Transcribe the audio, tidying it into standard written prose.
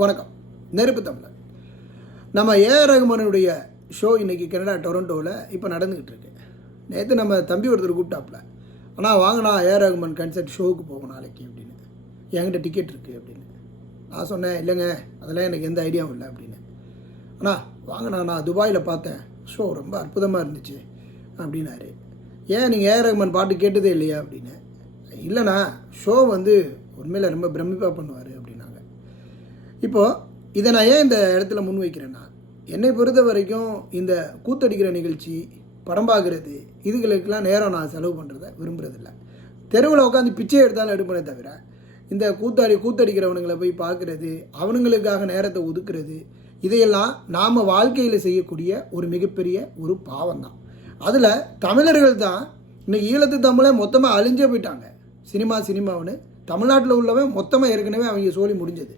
வணக்கம். நெருப்பு தமிழர். நம்ம ஏஆர் ரகுமானுடைய ஷோ இன்றைக்கி கனடா டொரண்டோவில் இப்போ நடந்துக்கிட்டு இருக்கு. நேற்று நம்ம தம்பி ஒருத்தர் கூப்பிட்டாப்புல, ஆனால் வாங்கினா ஏஆர் ரகுமான் கன்சர்ட் ஷோவுக்கு போகும் நாளைக்கு அப்படின்னு. என்கிட்ட டிக்கெட் இருக்குது அப்படின்னு. நான் சொன்னேன், இல்லைங்க அதெல்லாம் எனக்கு எந்த ஐடியாவும் இல்லை அப்படின்னு. ஆனால் வாங்கினா நான் துபாயில் பார்த்தேன், ஷோ ரொம்ப அற்புதமாக இருந்துச்சு அப்படின்னாரு. ஏன் நீங்கள் ஏஆர் ரகுமான் பாட்டு கேட்டதே இல்லையா அப்படின்னு. இல்லைண்ணா, ஷோ உண்மையில் ரொம்ப பிரமிப்பாக பண்ணுவார் அப்படின்னாங்க. இப்போது இதை நான் ஏன் இந்த இடத்துல முன்வைக்கிறேன்னா, என்னை பொறுத்த வரைக்கும் இந்த கூத்தடிக்கிற நிகழ்ச்சி, படம் பார்க்குறது, இதுகளுக்கெல்லாம் நேரம் நான் செலவு பண்ணுறதை விரும்புகிறதில்ல. தெருவில் உட்காந்து பிச்சை எடுத்தாலும் எடுப்பனே தவிர, இந்த கூத்தடிக்கிறவனுங்களை போய் பார்க்குறது, அவனுங்களுக்காக நேரத்தை ஒதுக்குறது, இதையெல்லாம் நாம் வாழ்க்கையில் செய்யக்கூடிய ஒரு மிகப்பெரிய ஒரு பாவம் தான். அதில் தமிழர்கள் தான் இன்றைக்கி ஈழத்து தமிழை மொத்தமாக அழிஞ்சே போயிட்டாங்க. சினிமாவுன்னு தமிழ்நாட்டில் உள்ளவன் மொத்தமாக ஏற்கனவே அவங்க சொல்லி முடிஞ்சது.